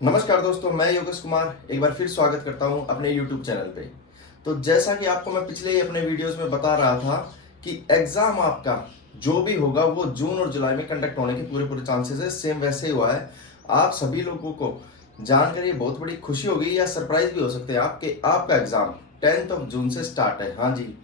नमस्कार दोस्तों, मैं योगेश कुमार एक बार फिर स्वागत करता हूं अपने YouTube चैनल पे। तो जैसा कि आपको मैं पिछले ही अपने वीडियोस में बता रहा था कि एग्ज़ाम आपका जो भी होगा वो जून और जुलाई में कंडक्ट होने के पूरे पूरे चांसेस है। सेम वैसे ही हुआ है। आप सभी लोगों को जानकर ये बहुत बड़ी खुशी होगी या सरप्राइज भी हो सकते हैं आपके आपका एग्ज़ाम 10 जून से स्टार्ट है। हाँ जी,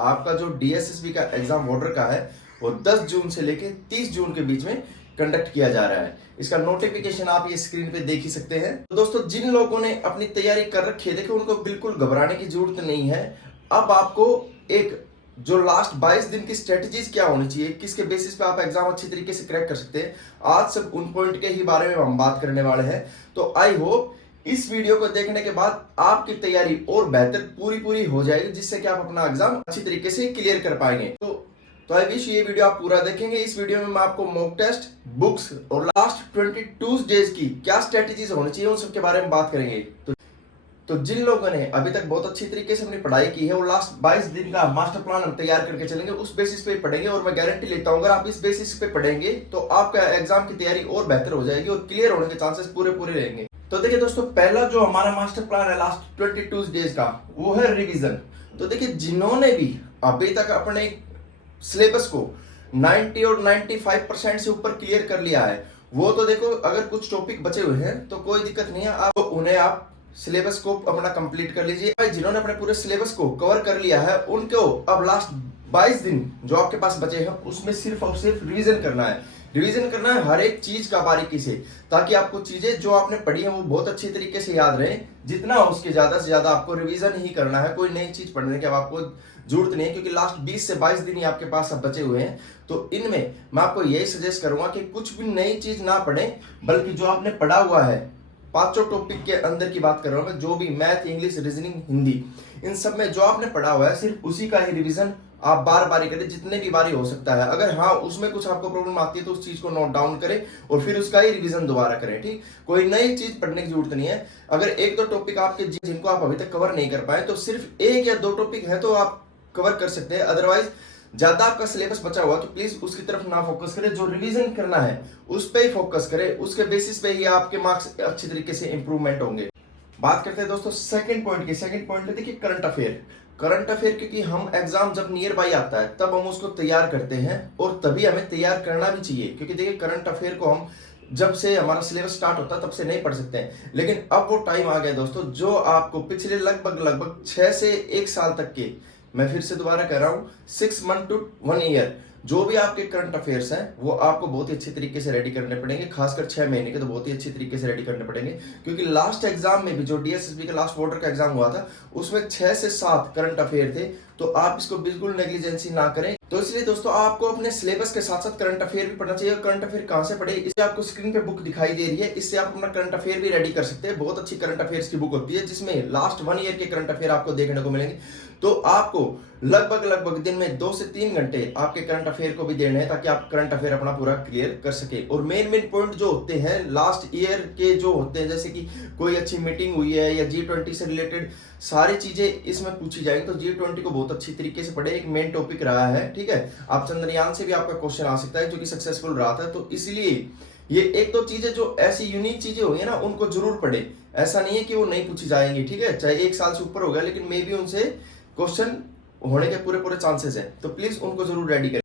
आपका जो DSSB का एग्ज़ाम बॉर्डर का है वो 10 जून से लेके 30 जून के बीच में कंडक्ट किया जा रहा है। इसका नोटिफिकेशन आप ये स्क्रीन पे देख ही सकते हैं। तो दोस्तों, जिन लोगों ने अपनी तैयारी कर रखी है, देखिए उनको बिल्कुल घबराने की जरूरत नहीं है। अब आपको एक जो लास्ट 22 दिन की स्ट्रेटजीज क्या होनी चाहिए, किसके बेसिस पे आप एग्जाम अच्छी तरीके से क्रैक कर सकते हैं, आज सब उन पॉइंट के ही बारे में हम बात करने वाले हैं। तो आई होप इस वीडियो को देखने के बाद आपकी तैयारी और बेहतर पूरी हो जाएगी, जिससे कि आप अपना एग्जाम अच्छी तरीके से क्लियर कर पाएंगे। तो आई विश ये वीडियो आप पूरा देखेंगे। इस वीडियो में मैं आपको मॉक टेस्ट, बुक्स और लास्ट 22 डेज की क्या स्ट्रेटेजीज होनी चाहिए उन सब के बारे में बात करेंगे। तो जिन लोगों ने अभी तक बहुत अच्छी तरीके से अपनी पढ़ाई की है, वो लास्ट 22 दिन का मास्टर प्लान हम तैयार करके चलेंगे, उस बेसिस पे पढ़ेंगे। और मैं गारंटी लेता हूं, अगर आप इस बेसिस पे पढ़ेंगे तो आपका एग्जाम की तैयारी और बेहतर हो जाएगी और क्लियर होने के चांसेस पूरे रहेंगे। तो देखिए दोस्तों, पहला जो हमारा मास्टर प्लान है लास्ट 22 डेज का, वो है रिविजन। तो देखिए, जिन्होंने भी अभी तक अपने सिलेबस को 90 और 95% से ऊपर क्लियर कर लिया है, वो तो देखो, अगर कुछ टॉपिक बचे हुए हैं तो कोई दिक्कत नहीं है, आप उन्हें आप सिलेबस को अपना कंप्लीट कर लीजिए। जिन्होंने अपने पूरे सिलेबस को कवर कर लिया है, उनको अब लास्ट 22 दिन जो आपके पास बचे हैं उसमें सिर्फ और सिर्फ रिवीजन करना है। रिवीजन करना है हर एक चीज का बारीकी से, ताकि आपको चीजें जो आपने पढ़ी है वो बहुत अच्छी तरीके से याद रहे। जितना हो उसके ज्यादा से ज्यादा आपको रिवीजन ही करना है, कोई नई चीज पढ़ने की अब आपको जरूरत नहीं है, क्योंकि लास्ट 20 से 22 दिन ही आपके पास अब बचे हुए हैं। तो इनमें मैं आपको यही सजेस्ट करूंगा कि कुछ भी नई चीज ना पढ़ें, बल्कि जो आपने पढ़ा हुआ है, पांचों टॉपिक के अंदर की बात कर रहा हूं मैं, जो भी मैथ, इंग्लिश, रीजनिंग, हिंदी, इन सब में जो आपने पढ़ा हुआ है सिर्फ उसी का ही रिवीजन आप बार बार ही करें, जितने भी बारी हो सकता है। अगर हाँ उसमें कुछ आपको प्रॉब्लम आती है तो उस चीज को नोट डाउन करें और फिर उसका ही रिवीजन दोबारा करें। ठीक, कोई नई चीज पढ़ने की जरूरत नहीं है। अगर एक दो टॉपिक आपके जिनको आप अभी तक कवर नहीं कर पाए, तो सिर्फ एक या दो टॉपिक है तो आप कवर कर सकते हैं। अदरवाइज ज्यादा आपका सिलेबस बचा हुआ तो प्लीज उसकी तरफ ना फोकस करें, जो रिवीजन करना है उस पर ही फोकस करें। उसके बेसिस पे ही आपके मार्क्स अच्छी तरीके से इंप्रूवमेंट होंगे। बात करते हैं दोस्तों सेकंड पॉइंट की। सेकंड पॉइंट देखिए, करंट अफेयर। करंट अफेयर, क्योंकि हम एग्जाम जब नियर बाई आता है तब हम उसको तैयार करते हैं, और तभी हमें तैयार करना भी चाहिए। क्योंकि देखिए, करंट अफेयर को हम जब से हमारा सिलेबस स्टार्ट होता है तब से नहीं पढ़ सकते हैं, लेकिन अब वो टाइम आ गया दोस्तों, जो आपको पिछले लगभग 6 से 1 साल तक के, मैं फिर से दोबारा कह रहा हूं, 6 मंथ टू 1 ईयर जो भी आपके करंट अफेयर्स हैं वो आपको बहुत ही अच्छी तरीके से रेडी करने पड़ेंगे। खासकर 6 महीने के तो बहुत ही अच्छी तरीके से रेडी करने पड़ेंगे, क्योंकि लास्ट एग्जाम में भी जो DSSB का लास्ट बॉर्डर का एग्जाम हुआ था उसमें 6 से 7 करंट अफेयर थे। तो आप इसको बिल्कुल नेग्लिजेंसी ना करें। तो इसलिए दोस्तों, आपको अपने सिलेबस के साथ साथ करंट अफेयर भी पढ़ना चाहिए। करंट अफेयर कहां से पढ़े, इससे आपको स्क्रीन पे बुक दिखाई दे रही है, इससे आप अपना करंट अफेयर भी रेडी कर सकते हैं। बहुत अच्छी करंट अफेयर्स की बुक होती है, जिसमें लास्ट 1 ईयर के करंट अफेयर आपको देखने को मिलेंगे। तो आपको लगभग दिन में 2 से 3 घंटे आपके करंट अफेयर को भी देने हैं, ताकि आप करंट अफेयर अपना पूरा क्लियर कर सके। और मेन पॉइंट जो होते हैं लास्ट ईयर के, जो होते हैं, जैसे कि कोई अच्छी मीटिंग हुई है या G20 से रिलेटेड सारी चीजें इसमें पूछी जाएगी, तो G20 को बहुत अच्छी तरीके से पढ़े। एक मेन टॉपिक रहा है, ठीक है। आप चंद्रयान से भी आपका क्वेश्चन आ सकता है, जो कि सक्सेसफुल रहा था। तो इसलिए ये एक दो चीजें जो ऐसी यूनिक चीजें होंगी ना, उनको जरूर पढ़े। ऐसा नहीं है कि वो नहीं पूछी जाएंगी, ठीक है, चाहे 1 साल से ऊपर हो गया, लेकिन मे भी उनसे क्वेश्चन होने के पूरे चांसेस हैं। तो प्लीज उनको जरूर रेडी करें।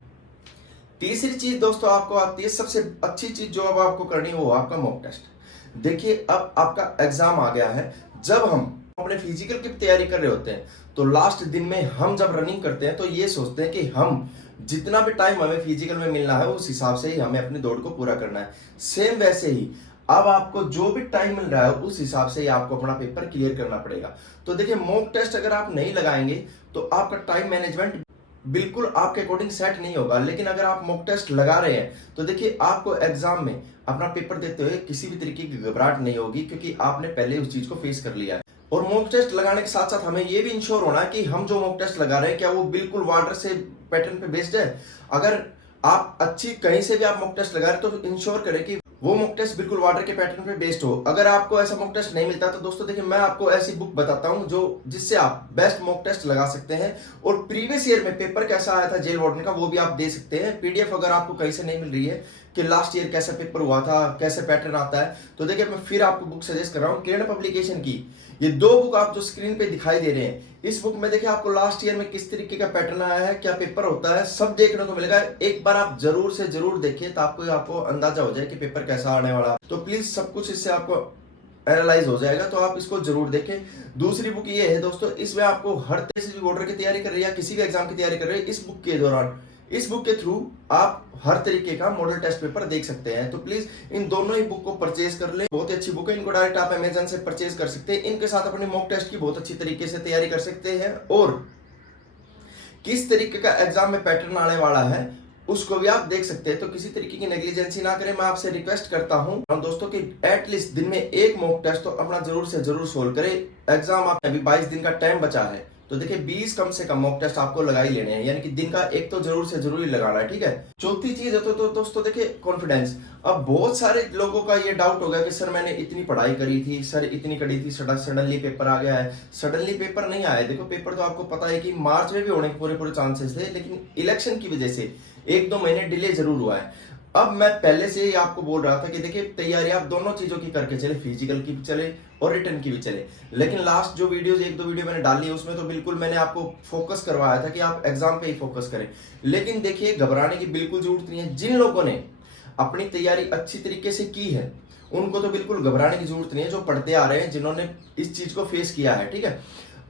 तीसरी चीज दोस्तों आपको आती है, सबसे अच्छी चीज जो अब आपको करनी है, वो आपका मॉक टेस्ट। देखिए, अब आपका एग्जाम आ गया है। जब हम अपने फिजिकल की तैयारी कर रहे होते हैं, तो लास्ट दिन में हम जब रनिंग करते हैं तो ये सोचते हैं कि हम जितना भी टाइम हमें फिजिकल में मिलना है उस हिसाब से ही हमें अपनी दौड़ को पूरा करना है। सेम वैसे ही अब आपको जो भी टाइम मिल रहा है उस हिसाब से ही आपको अपना पेपर क्लियर करना पड़ेगा। तो देखिए, मॉक टेस्ट अगर आप नहीं लगाएंगे तो आपका टाइम मैनेजमेंट बिल्कुल आपके अकॉर्डिंग सेट नहीं होगा। लेकिन अगर आप मॉक टेस्ट लगा रहे हैं तो देखिए, आपको एग्जाम में अपना पेपर देते हुए किसी भी तरीके की घबराहट नहीं होगी, क्योंकि आपने पहले उस चीज को फेस कर लिया है। और मॉक टेस्ट लगाने के साथ साथ हमें यह भी इंश्योर होना है कि हम जो मॉक टेस्ट लगा रहे हैं क्या वो बिल्कुल वाटर से पैटर्न पे बेस्ड है। अगर आप अच्छी कहीं से भी आप मॉक टेस्ट लगा रहे हैं तो इंश्योर करें कि वो मॉक टेस्ट बिल्कुल वाटर के पैटर्न पे बेस्ड हो। अगर आपको ऐसा मॉक टेस्ट नहीं मिलता तो दोस्तों देखिए, मैं आपको ऐसी बुक बताता हूं जो जिससे आप बेस्ट मॉक टेस्ट लगा सकते हैं। और प्रीवियस ईयर में पेपर कैसा आया था जेल वार्डन का, वो भी आप दे सकते हैं। PDF अगर आपको कहीं से नहीं मिल रही है, कि लास्ट ईयर कैसा पेपर हुआ था, कैसे पैटर्न आता है। तो देखिए मैं फिर आपको बुक सजेस्ट कर रहा हूँ किरण पब्लिकेशन की। ये 2 बुक आप जो स्क्रीन पे दिखाई दे रहे हैं, इस बुक में देखिए आपको लास्ट ईयर में किस तरीके का पैटर्न आया है, क्या पेपर होता है, सब देखने को मिलेगा। एक बार आप जरूर से जरूर देखिए, तो आपको अंदाजा हो जाए कि पेपर कैसा आने वाला। तो प्लीज सब कुछ इससे आपको एनालाइज हो जाएगा, तो आप इसको जरूर देखें। दूसरी बुक ये है दोस्तों, इसमें आपको हर तरह से भी बॉर्डर की तैयारी कर रही है या किसी भी एग्जाम की तैयारी कर रहे हैं, इस बुक के दौरान, इस बुक के थ्रू आप हर तरीके का मॉडल टेस्ट पेपर देख सकते हैं। तो प्लीज इन दोनों ही बुक को परचेज कर ले, बहुत ही अच्छी बुक है। इनको डायरेक्ट आप अमेजन से परचेज कर सकते हैं। इनके साथ अपने मॉक टेस्ट की बहुत अच्छी तरीके से तैयारी कर सकते हैं, और किस तरीके का एग्जाम में पैटर्न आने वाला है उसको भी आप देख सकते हैं। तो किसी तरीके की नेग्लिजेंसी ना करें, मैं आपसे रिक्वेस्ट करता हूं दोस्तों कि एटलीस्ट दिन में एक मॉक टेस्ट तो अपना जरूर से जरूर सोल्व करें। एग्जाम आप अभी 22 दिन का टाइम बचा है, तो देखिए 20 कम से कम मॉक टेस्ट आपको लगा ही लेने हैं, यानी कि दिन का एक तो जरूर से जरूर ही लगाना है, ठीक है। चौथी चीज है तो दोस्तों देखिए कॉन्फिडेंस। अब बहुत सारे लोगों का ये डाउट हो गया कि सर मैंने इतनी पढ़ाई करी थी, सर इतनी करी थी, सडनली पेपर आ गया है। सडनली पेपर नहीं आया, देखो पेपर तो आपको पता है कि मार्च में भी होने के पूरे चांसेस थे, लेकिन इलेक्शन की वजह से 1-2 महीने डिले जरूर हुआ है। अब मैं पहले से ही आपको बोल रहा था कि देखिए तैयारी आप दोनों चीजों की करके चले, फिजिकल की भी चले और रिटर्न की भी चले। लेकिन लास्ट जो वीडियोस 1-2 वीडियो मैंने डाली है उसमें तो बिल्कुल मैंने आपको फोकस करवाया था कि आप एग्जाम पे ही फोकस करें। लेकिन देखिए घबराने की बिल्कुल जरूरत नहीं है। जिन लोगों ने अपनी तैयारी अच्छी तरीके से की है उनको तो बिल्कुल घबराने की जरूरत नहीं है, जो पढ़ते आ रहे हैं, जिन्होंने इस चीज को फेस किया है, ठीक है।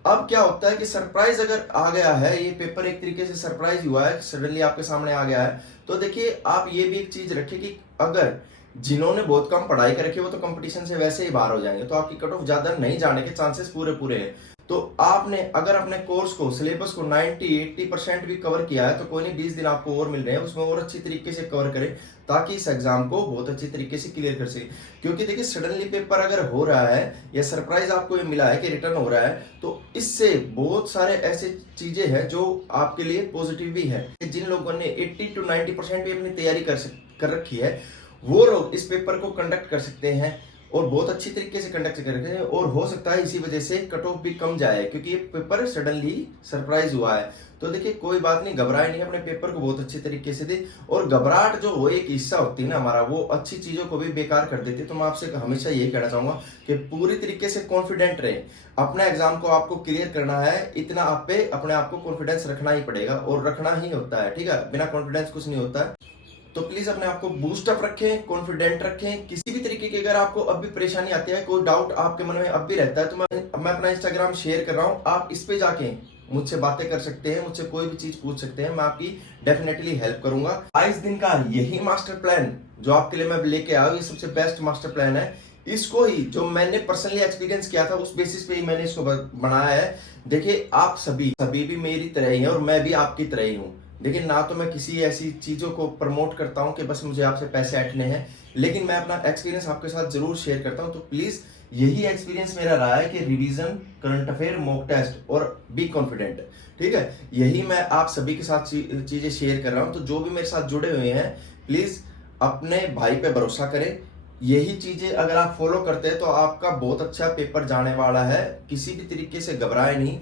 अब क्या होता है कि सरप्राइज अगर आ गया है, ये पेपर एक तरीके से सरप्राइज हुआ है, सडनली आपके सामने आ गया है, तो देखिए आप ये भी एक चीज रखिए कि अगर जिन्होंने बहुत कम पढ़ाई कर रखी है वो तो कंपटीशन से वैसे ही बाहर हो जाएंगे, तो आपकी कट ऑफ ज्यादा नहीं जाने के चांसेस पूरे हैं। तो आपने अगर अपने कोर्स को, सिलेबस को 90-80% भी कवर किया है तो कोई नहीं, 20 दिन आपको और मिल रहे हैं, उसमें और अच्छी तरीके से कवर करें ताकि इस एग्जाम को बहुत अच्छी तरीके से क्लियर कर सके। क्योंकि देखिए सडनली पेपर अगर हो रहा है या सरप्राइज आपको ये मिला है कि रिटर्न हो रहा है, तो इससे बहुत सारे ऐसे चीजें हैं जो आपके लिए पॉजिटिव भी है। जिन लोगों ने 80-90% भी अपनी तैयारी कर रखी है वो लोग इस पेपर को कंडक्ट कर सकते हैं और बहुत अच्छी तरीके से कंडक्ट करते हैं, और हो सकता है इसी वजह से कट ऑफ भी कम जाए, क्योंकि ये पेपर सडनली सरप्राइज हुआ है। तो देखिए कोई बात नहीं, घबराए नहीं, अपने पेपर को बहुत अच्छे तरीके से दे। और घबराहट जो वो एक हिस्सा होती है ना हमारा, वो अच्छी चीजों को भी बेकार कर देती है। तो मैं आपसे हमेशा यही कहना चाहूंगा कि पूरी तरीके से कॉन्फिडेंट रहे। अपने एग्जाम को आपको क्लियर करना है, इतना आप पे अपने आप को कॉन्फिडेंस रखना ही पड़ेगा, और रखना ही होता है, ठीक है। बिना कॉन्फिडेंस कुछ नहीं होता है। तो प्लीज अपने आप को बूस्ट अप रखें, कॉन्फिडेंट रखें। किसी भी तरीके की अगर आपको अब भी परेशानी आती है, कोई डाउट आपके मन में अब भी रहता है, तो मैं अपना इंस्टाग्राम शेयर कर रहा हूं, आप इस पे जाके मुझसे बातें कर सकते हैं, मुझसे कोई भी चीज पूछ सकते हैं, मैं आपकी डेफिनेटली हेल्प करूंगा। 22 दिन का यही मास्टर प्लान जो आपके लिए मैं लेके आया हूं, ये सबसे बेस्ट मास्टर प्लान है। इसको ही जो मैंने पर्सनली एक्सपीरियंस किया था उस बेसिस पे ही मैंने इसको बनाया है। देखिए आप सभी भी मेरी तरह ही हैं और मैं भी आपकी तरह ही हूँ। देखिए ना तो मैं किसी ऐसी चीजों को प्रमोट करता हूं कि बस मुझे आपसे पैसे ऐंठने हैं, लेकिन मैं अपना एक्सपीरियंस आपके साथ जरूर शेयर करता हूं। तो प्लीज यही एक्सपीरियंस मेरा रहा है कि revision, current affair, mock test और बी कॉन्फिडेंट, ठीक है। यही मैं आप सभी के साथ चीजें शेयर कर रहा हूं। तो जो भी मेरे साथ जुड़े हुए हैं प्लीज अपने भाई पे भरोसा करें। यही चीजें अगर आप फॉलो करते हैं तो आपका बहुत अच्छा पेपर जाने वाला है। किसी भी तरीके से घबराए नहीं।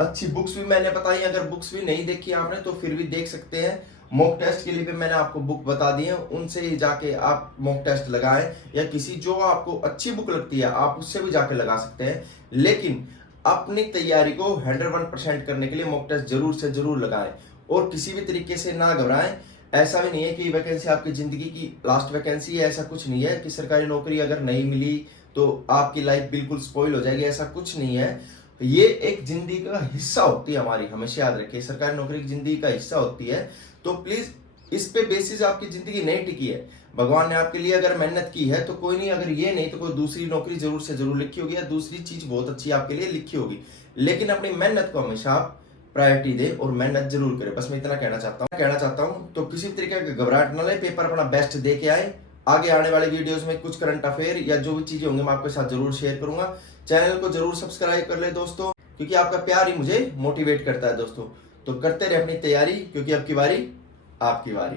अच्छी बुक्स भी मैंने बताई, अगर बुक्स भी नहीं देखी आपने तो फिर भी देख सकते हैं। मॉक टेस्ट के लिए भी मैंने आपको बुक बता दी है, उनसे ही जाके आप मॉक टेस्ट लगाएं, या किसी जो आपको अच्छी बुक लगती है आप उससे भी जाके लगा सकते हैं। लेकिन अपनी तैयारी को 101% करने के लिए मॉक टेस्ट जरूर से जरूर लगाएं, और किसी भी तरीके से ना घबराएं। ऐसा भी नहीं है कि वैकेंसी आपकी जिंदगी की लास्ट वैकेंसी है, ऐसा कुछ नहीं है कि सरकारी नौकरी अगर नहीं मिली तो आपकी लाइफ बिल्कुल स्पॉइल हो जाएगी, ऐसा कुछ नहीं है। ये एक जिंदगी का हिस्सा होती है हमारी, हमेशा याद रखिए, सरकारी नौकरी की जिंदगी का हिस्सा होती है। तो प्लीज इस पे बेसिस आपकी जिंदगी नहीं टिकी है। भगवान ने आपके लिए अगर मेहनत की है तो कोई नहीं, अगर ये नहीं तो कोई दूसरी नौकरी जरूर से जरूर लिखी होगी, या दूसरी चीज बहुत अच्छी आपके लिए लिखी होगी। लेकिन अपनी मेहनत को हमेशा आप प्रायोरिटी दे और मेहनत जरूर करें, बस मैं इतना कहना चाहता हूँ। तो किसी तरीके का घबराहट न ले, पेपर अपना बेस्ट दे के आए। आगे आने वाले वीडियोस में कुछ करंट अफेयर या जो भी चीजें होंगी मैं आपके साथ जरूर शेयर करूंगा। चैनल को जरूर सब्सक्राइब कर ले दोस्तों, क्योंकि आपका प्यार ही मुझे मोटिवेट करता है दोस्तों। तो करते रहे अपनी तैयारी, क्योंकि अब की बारी आपकी बारी।